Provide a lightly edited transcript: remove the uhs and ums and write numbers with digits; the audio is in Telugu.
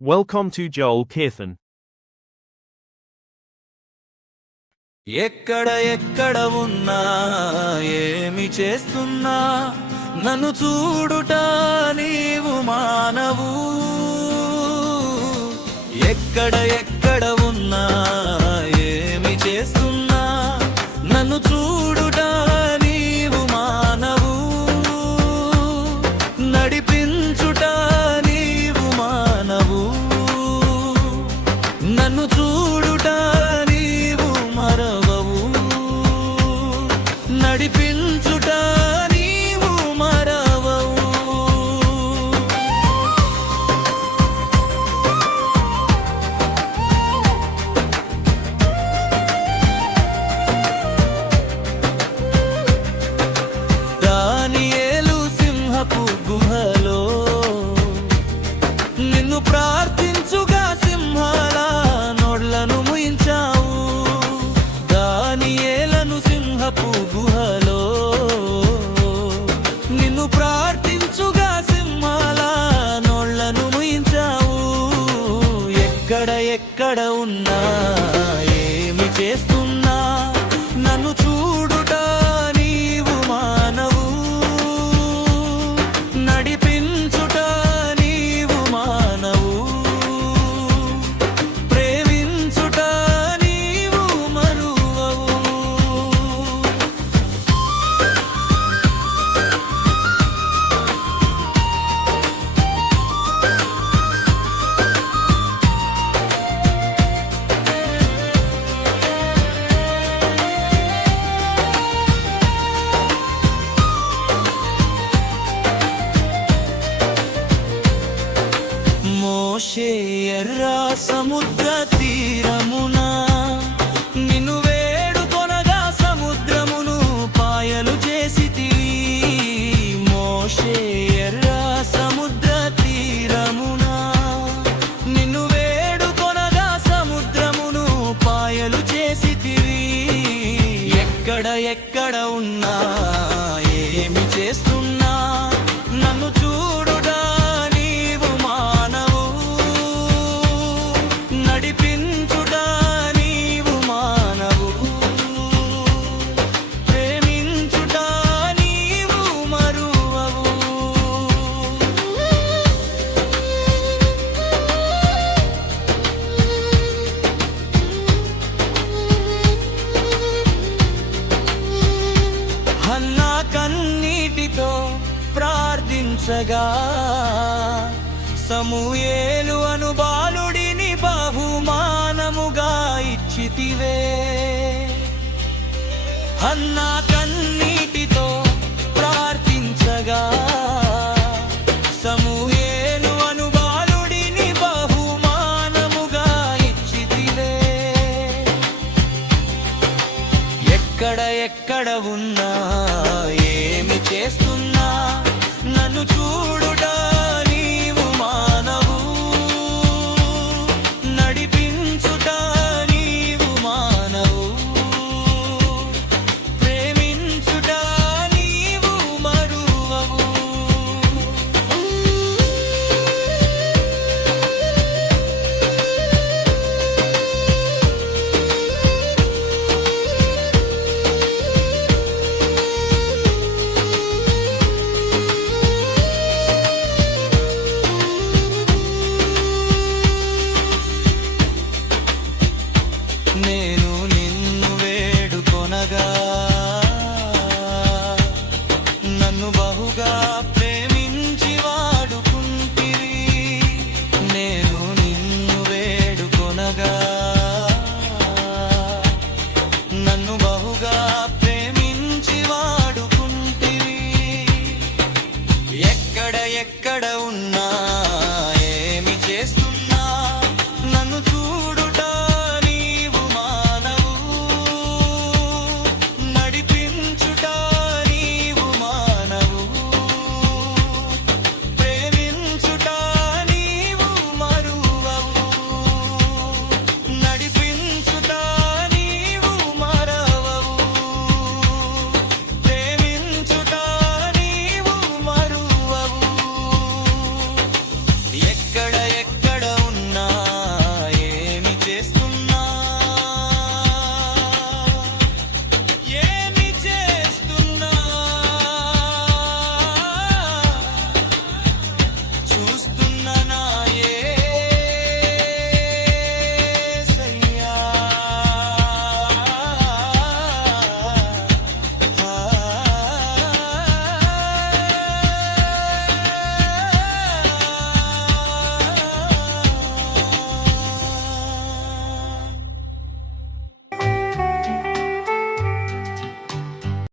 Welcome to Joel Kirthan. ఎక్కడ ఉన్నా ఏమి చేస్తున్నా నన్ను చూడుట నీవు మానవు. ఎక్కడ ఉన్నా ఏమి చేస్తున్నా నన్ను చూడుట నీవు మానవు. నడిపించుట నీవు మానవు. నన్ను చూడుట నడిపించుట నీవు మరవవు. దానియేలు సింహపు గుహలో నిన్ను ప్రార్థించుగా సింహాల నోళ్లను ముయించావు. దానియేలను సింహపు గుహలో నిన్ను ప్రార్థించుగా సింహాల నోళ్లను ముయించావు. ఎక్కడ ఉన్నా ఏమి చేస్తున్నా నన్ను చూడుట నీవు మానవు. నడిపించుట నీవు మానవు. ప్రేమించుట నీవు మరువవు. మోషే ఎర్ర సముద్ర తీరమున నిన్ను వేడుకొనగా సముద్రమును పాయలు చేసితివి. మోషే ఎర్ర సముద్ర తీరమున నిన్ను వేడుకొనగా సముద్రమును పాయలు చేసితివి. ఎక్కడ ఉన్నా ఏమి చేస్తున్నా నన్ను చూడుడా నీవు మానవు. నడిపించుట నీవు మానవు. ప్రేమించుట నీవు మరువవు. హన్నా కన్నీటితో ప్రార్థించగా సమూయేలు అను బాలుడిని బహుమానముగా ఇచ్చితివే. హన్నా కన్నీటితో ప్రార్థించగా సమూయేలు అను బాలుడిని బహుమానముగా ఇచ్చితివే. ఎక్కడ ఉన్నా ఏమి చేస్తున్నా నన్ను చూడుట నీవు మానవు. నడిపించుట నీవు మానవు. ప్రేమించుట నీవు మరువవు. నేను నిన్ను వేడుకొనగా నన్ను బహుగా ప్రేమించి వాడుకుంటివి. నేను నిన్ను వేడుకొనగా నన్ను బహుగా ప్రేమించి వాడుకుంటివి. ఎక్కడ ఉన్నా